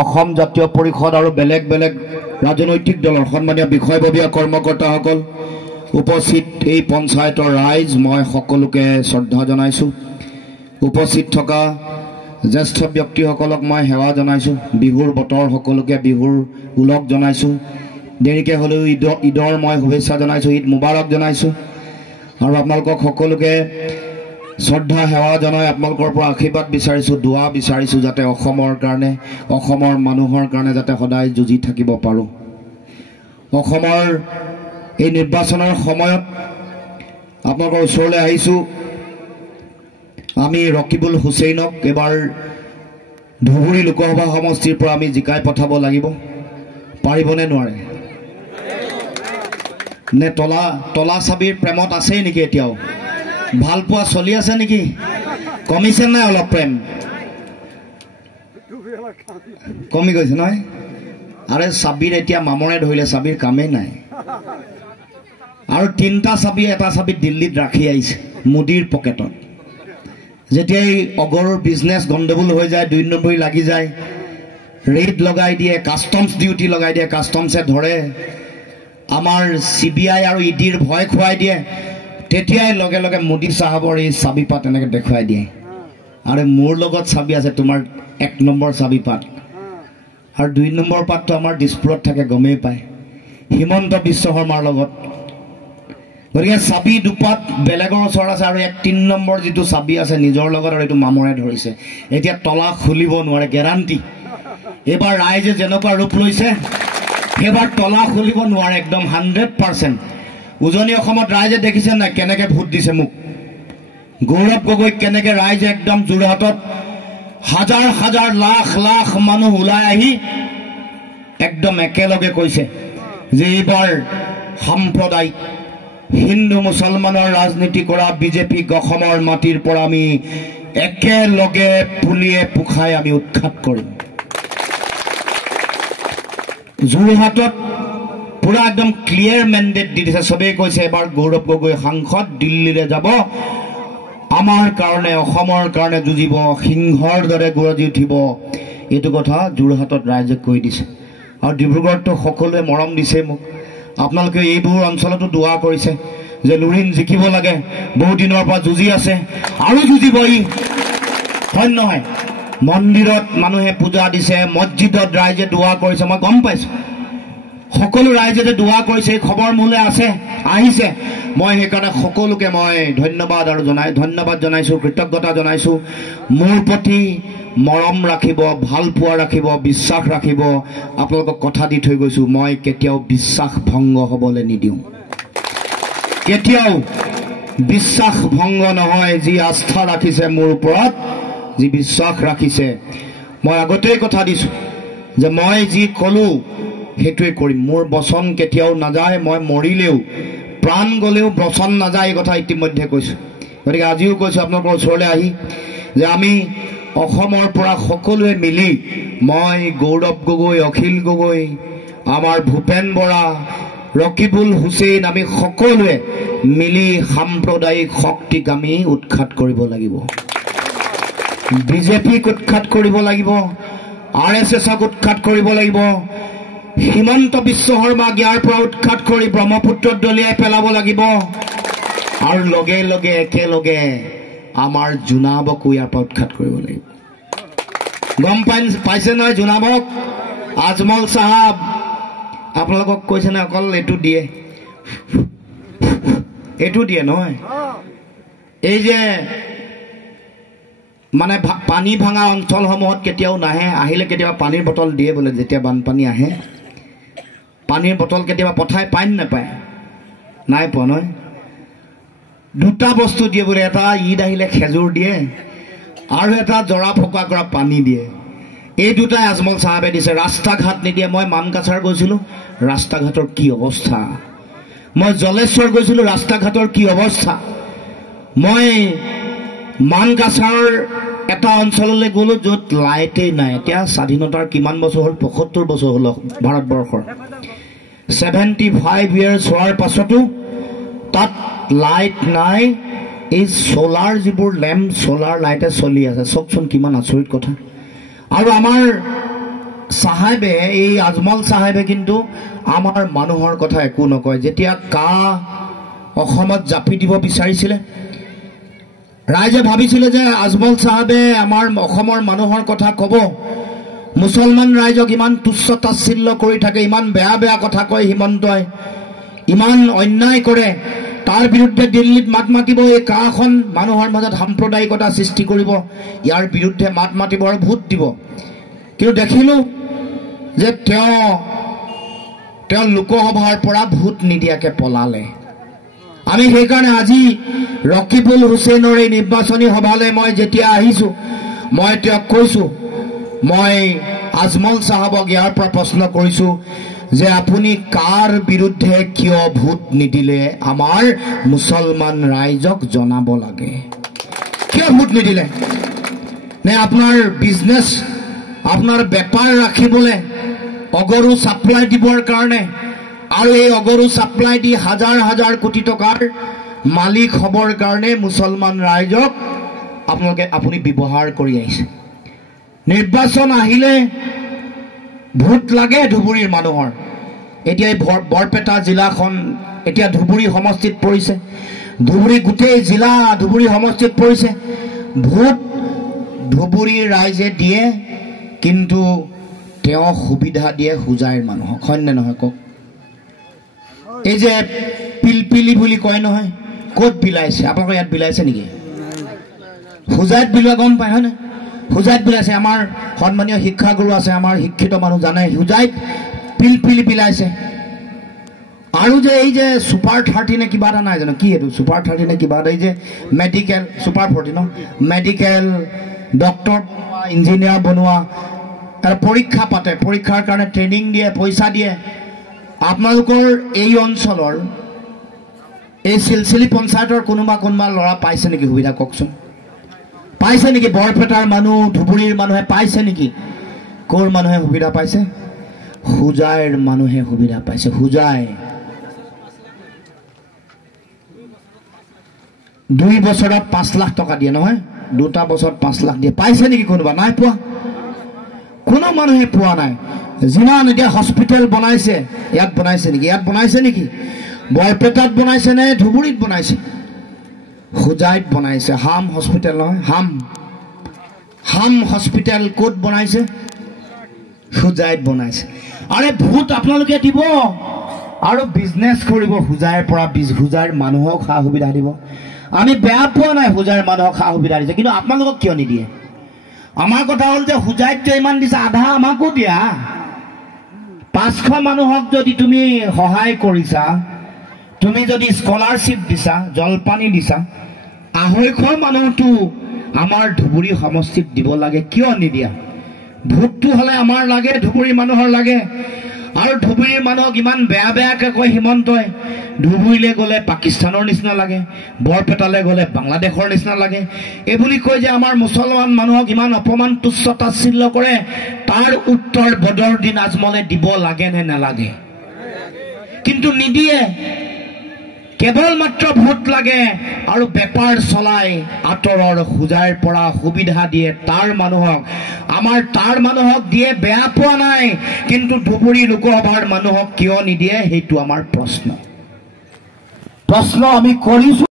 অসম জাতীয় পৰিষদ আৰু বেলেগ বেলেগ ৰাজনৈতিক দলৰ সন্মানীয় বিষয়ববীয়া কৰ্মকৰ্তাসকল উপস্থিত এই পঞ্চায়তৰ ৰাইজ মই সকলোকে শ্ৰদ্ধা জনাইছোঁ। উপস্থিত থকা জ্যেষ্ঠ ব্যক্তিসকলক মই সেৱা জনাইছোঁ। বিহুৰ বতৰ সকলোকে বিহুৰ উলগ জনাইছোঁ। দেৰিকৈ হ'লেও ঈদৰ মই শুভেচ্ছা জনাইছোঁ, ঈদ মুবাৰক জনাইছোঁ। আৰু আপোনালোকক সকলোকে শ্ৰদ্ধা সেৱা জনাই আপোনালোকৰ পৰা আশীৰ্বাদ বিচাৰিছোঁ, দোৱা বিচাৰিছোঁ, যাতে অসমৰ কাৰণে, অসমৰ মানুহৰ কাৰণে যাতে সদায় যুঁজি থাকিব পাৰোঁ। অসমৰ এই নিৰ্বাচনৰ সময়ত আপোনালোকৰ ওচৰলৈ আহিছোঁ। আমি ৰকিবুল হুছেইনক এবাৰ ধুবুৰী লোকসভা সমষ্টিৰ পৰা আমি জিকাই পঠাব লাগিব। পাৰিবনে নোৱাৰে? নে তলা চাবিৰ প্ৰেমত আছেই নেকি? এতিয়াও ভাল পোৱা চলি আছে নেকি? কমিছে নাই অলপ প্ৰেম? কমি গৈছে নহয়? আৰে চাবিৰ এতিয়া মামৰে ধৰিলে, চাবিৰ কামেই নাই। আৰু 3টা চাবি এটা চাবি দিল্লীত ৰাখি আহিছে মোদীৰ পকেটত। যেতিয়াই অগৰৰ বিজনেছ গণ্ডগোল হৈ যায়, 2 নম্বৰী লাগি যায়, ৰেড লগাই দিয়ে, কাষ্টমছ ডিউটি লগাই দিয়ে, কাষ্টমছে ধৰে, আমাৰ CBI আৰু EDৰ ভয় খুৱাই দিয়ে, তেতিয়াই লগে লগে মোদী চাহাবৰ এই চাবি পাত এনেকৈ দেখুৱাই দিয়ে। আৰু মোৰ লগত চাবি আছে তোমাৰ 1 নম্বৰ চাবি পাত, আৰু 2 নম্বৰ পাতটো আমাৰ দিছপুৰত থাকে, গমেই পায়, হিমন্ত বিশ্ব শৰ্মাৰ লগত। গতিকে চাবি দুপাত বেলেগৰ ওচৰত আছে, আৰু 3 নম্বৰ যিটো চাবি আছে নিজৰ লগত, আৰু এইটো মামৰে ধৰিছে। এতিয়া তলা খুলিব নোৱাৰে, গেৰাণ্টি। এইবাৰ ৰাইজে যেনেকুৱা ৰূপ লৈছে সেইবাৰ তলা খুলিব নোৱাৰে, একদম 100%। উজনি অসমত ৰাইজে দেখিছে নাই কেনেকৈ ভোট দিছে মোক? গৌৰৱ গগৈক কেনেকৈ ৰাইজে একদম যোৰহাটত হাজাৰ হাজাৰ লাখ লাখ মানুহ ওলাই আহি একদম একেলগে কৈছে যে এইবাৰ সাম্প্ৰদায়িক হিন্দু মুছলমানৰ ৰাজনীতি কৰা বিজেপিক অসমৰ মাটিৰ পৰা আমি একেলগে পুলিয়ে পোখাই আমি উৎখাত কৰিম। যোৰহাটত পুৰা একদম ক্লিয়াৰ মেণ্ডেট দি দিছে, চবেই কৈছে এবাৰ গৌৰৱ গগৈ সাংসদ, দিল্লীলৈ যাব, আমাৰ কাৰণে, অসমৰ কাৰণে যুঁজিব, সিংহৰ দৰে গৰজি উঠিব। এইটো কথা যোৰহাটত ৰাইজে কৈ দিছে। আৰু ডিব্ৰুগড়তো সকলোৱে মৰম দিছে মোক। আপোনালোকে এইবোৰ অঞ্চলতো দোৱা কৰিছে যে লুৰিণ জিকিব লাগে, বহু দিনৰ পৰা যুঁজি আছে, আৰু যুঁজিব ই। হয় নহয়? মন্দিৰত মানুহে পূজা দিছে, মছজিদত ৰাইজে দোৱা কৰিছে, মই গম পাইছোঁ। সকলো ৰাইজে যে দোৱা কৰিছে এই খবৰ মোলৈ আছে, আহিছে। মই সেইকাৰণে সকলোকে মই ধন্যবাদ জনাইছোঁ, কৃতজ্ঞতা জনাইছোঁ। মোৰ প্ৰতি মৰম ৰাখিব, ভাল পোৱা ৰাখিব, বিশ্বাস ৰাখিব। আপোনালোকক কথা দি থৈ গৈছোঁ, মই কেতিয়াও বিশ্বাস ভংগ হ'বলৈ নিদিওঁ। কেতিয়াও বিশ্বাস ভংগ নহয়। যি আস্থা ৰাখিছে মোৰ ওপৰত, যি বিশ্বাস ৰাখিছে, মই আগতেই কথা দিছোঁ যে মই যি ক'লোঁ সেইটোৱে কৰিম। মোৰ বচন কেতিয়াও নাযায়। মই মৰিলেও, প্ৰাণ গ'লেও বচন নাযায়, এই কথা ইতিমধ্যে কৈছোঁ। গতিকে আজিও কৈছোঁ আপোনালোকৰ ওচৰলৈ আহি যে আমি অসমৰ পৰা সকলোৱে মিলি, মই গৌৰৱ গগৈ, অখিল গগৈ, আমাৰ ভূপেন বৰা, ৰকিবুল হুছেইন, আমি সকলোৱে মিলি সাম্প্ৰদায়িক শক্তিক আমি উৎখাত কৰিব লাগিব। বিজেপিক উৎখাত কৰিব লাগিব, RSSক উৎখাত কৰিব লাগিব, হিমন্ত বিশ্ব শৰ্মাক ইয়াৰ পৰা উৎখাত কৰি ব্ৰহ্মপুত্ৰত দলিয়াই পেলাব লাগিব, আৰু লগে লগে একেলগে আমাৰ জোনাবকো ইয়াৰ পৰা উৎখাত কৰিব লাগিব। গম পাইছে নহয় জোনাবক? আজমল চাহাব আপোনালোকক কৈছে নে অকল এইটো দিয়ে? এইটো দিয়ে নহয়, এই যে মানে পানী ভাঙা অঞ্চলসমূহত কেতিয়াও নাহে, আহিলে কেতিয়াবা পানীৰ বটল দিয়ে বোলে। যেতিয়া বানপানী আহে পানীৰ বটল কেতিয়াবা পঠাই, পায় নাপায়? নাই পোৱা নহয়। 2টা বস্তু দিয়ে বোলে, এটা ঈদ আহিলে খেজুৰ দিয়ে, আৰু এটা জৰা ফকা কৰা পানী দিয়ে। এই 2টাই আজমল চাহাবে দিছে। ৰাস্তা ঘাট নিদিয়ে। মই মানকাছাৰ গৈছিলোঁ, ৰাস্তা ঘাটৰ কি অৱস্থা। মই জলেশ্বৰ গৈছিলোঁ, ৰাস্তা ঘাটৰ কি অৱস্থা। মই মানকাছাৰৰ এটা অঞ্চললৈ গ'লোঁ য'ত লাইটেই নাই। এতিয়া স্বাধীনতাৰ কিমান বছৰ হ'ল? 75 বছৰ হ'ল ভাৰতবৰ্ষৰ। 75 ইয়াৰ্ছ হোৱাৰ পাছতো তাত লাইট নাই। এই সোলাৰ যিবোৰ লেম্প, সোলাৰ লাইটে চলি আছে। চাওকচোন কিমান আচৰিত কথা। আৰু আমাৰ সাহেবে এই আজমল সাহেবে কিন্তু আমাৰ মানুহৰ কথা একো নকয়। যেতিয়া অসমত জাপি দিব বিচাৰিছিলে, ৰাইজে ভাবিছিলে যে আজমল সাহেবে আমাৰ অসমৰ মানুহৰ কথা ক'ব। মুছলমান ৰাইজক ইমান তুচ্ছ তাচ্ছিল্য কৰি থাকে, ইমান বেয়া বেয়া কথা কয় হিমন্তই, ইমান অন্যায় কৰে, তাৰ বিৰুদ্ধে দিল্লীত মাত মাতিব, এই কাখন মানুহৰ মাজত সাম্প্ৰদায়িকতা সৃষ্টি কৰিব, ইয়াৰ বিৰুদ্ধে মাত মাতিব আৰু ভোট দিব। কিন্তু দেখিলোঁ যে তেওঁ লোকসভাৰ পৰা ভোট নিদিয়াকৈ পলালে। আমি সেইকাৰণে আজি ৰকিবুল হুছেইনৰ এই নিৰ্বাচনী সভালৈ মই যেতিয়া আহিছোঁ, মই তেওঁক কৈছোঁ, মই আজমল সাহেবক ইয়াৰ পৰা প্ৰশ্ন কৰিছোঁ যে আপুনি কাৰ বিৰুদ্ধে কিয় ভোট নিদিলে আমাৰ মুছলমান ৰাইজক জনাব লাগে। কিয় ভোট নিদিলে? নে আপোনাৰ বিজনেছ, আপোনাৰ বেপাৰ ৰাখিবলৈ অগৰু ছাপ্লাই দিবৰ কাৰণে, আৰু এই অগৰু ছাপ্লাই দি হাজাৰ হাজাৰ কোটি টকাৰ মালিক হ'বৰ কাৰণে মুছলমান ৰাইজক আপুনি ব্যৱহাৰ কৰি আহিছে। নিৰ্বাচন আহিলে ভোট লাগে ধুবুৰীৰ মানুহৰ। এতিয়া এই বৰপেটা জিলাখন এতিয়া ধুবুৰী সমষ্টিত পৰিছে, ধুবুৰী গোটেই জিলা ধুবুৰী সমষ্টিত পৰিছে। ভোট ধুবুৰীৰ ৰাইজে দিয়ে, কিন্তু তেওঁ সুবিধা দিয়ে হোজাইৰ মানুহক, হয়নে নহয় কওক? এই যে পিলপিলি বুলি কয় নহয়, ক'ত বিলাইছে? আপোনালোকৰ ইয়াত বিলাইছে নেকি? হোজাইত বিলোৱা গম পায় হয়নে? হোজাইত বিলাইছে। আমাৰ সন্মানীয় শিক্ষাগুৰু আছে, আমাৰ শিক্ষিত মানুহ জানে, হোজাইত পিলপিলি বিলাইছে। আৰু যে এই যে ছুপাৰ 30 নে কিবা এটা নাই জানো, কি এইটো ছুপাৰ 30 নে কিবা এটা, এই যে মেডিকেল ছুপাৰ 40 ন, মেডিকেল ডক্টৰ বনোৱা, ইঞ্জিনিয়াৰ বনোৱা, তাৰ পৰীক্ষা পাতে, পৰীক্ষাৰ কাৰণে ট্ৰেইনিং দিয়ে, পইচা দিয়ে। আপোনালোকৰ এই অঞ্চলৰ এই চিলচিলি পঞ্চায়তৰ কোনোবা ল'ৰা পাইছে নেকি সুবিধা কওকচোন? পাইছে নেকি? বৰপেটাৰ মানুহ, ধুবুৰীৰ মানুহে পাইছে নেকি? ক'ৰ মানুহে সুবিধা পাইছে? হোজাইৰ মানুহে সুবিধা পাইছে। হোজাই 2 বছৰত 5 লাখ টকা দিয়ে নহয়, 2টা বছৰত 5 লাখ দিয়ে। পাইছে নেকি কোনোবা? নাই পোৱা, কোনো মানুহে পোৱা নাই। যিমান এতিয়া হস্পিটেল বনাইছে, ইয়াত বনাইছে নেকি? ইয়াত বনাইছে নেকি? বৰপেটাত বনাইছে নে ধুবুৰীত বনাইছে? হোজাইত বনাইছে। হাম হস্পিটেল নহয়, হাম হস্পিটেল ক'ত বনাইছে? হোজাইত বনাইছে। আৰে ভোট আপোনালোকে দিব আৰু বিজনেছ কৰিব হোজাইৰ পৰা, হোজাইৰ মানুহক সা সুবিধা দিব। আমি বেয়া পোৱা নাই হোজাইৰ মানুহক সা সুবিধা দিছে, কিন্তু আপোনালোকক কিয় নিদিয়ে? আমাৰ কথা হ'ল যে হোজাইত যে ইমান দিছে, আধা আমাকো দিয়া। 500 মানুহক যদি তুমি সহায় কৰিছা, তুমি যদি স্কলাৰশ্বিপ দিছা, জলপানী দিছা, 250 মানুহটো আমাৰ ধুবুৰী সমষ্টিত দিব লাগে, কিয় নিদিয়া? ভোটটো হ'লে আমাৰ লাগে, ধুবুৰী মানুহৰ লাগে। আৰু ধুবুৰীৰ মানুহক ইমান বেয়া বেয়াকৈ কয় হিমন্তই। ধুবুৰীলৈ গ'লে পাকিস্তানৰ নিচিনা লাগে, বৰপেটালৈ গ'লে বাংলাদেশৰ নিচিনা লাগে, এইবুলি কৈ যে আমাৰ মুছলমান মানুহক ইমান অপমান তুচ্ছ তাচ্ছিল্য কৰে। তাৰ উত্তৰ বদৰুদ্দিন আজমলে দিব লাগে নে নালাগে? কিন্তু নিদিয়ে। কেৱল মাত্ৰ ভোট লাগে আৰু বেপাৰ চলাই আঁতৰৰ হোজাইৰ পৰা সুবিধা দিয়ে তাৰ মানুহক। আমাৰ তাৰ মানুহক দিয়ে, বেয়া পোৱা নাই, কিন্তু ধুবুৰী লোকসভাৰ মানুহক কিয় নিদিয়ে? সেইটো আমাৰ প্ৰশ্ন আমি কৰিছোঁ।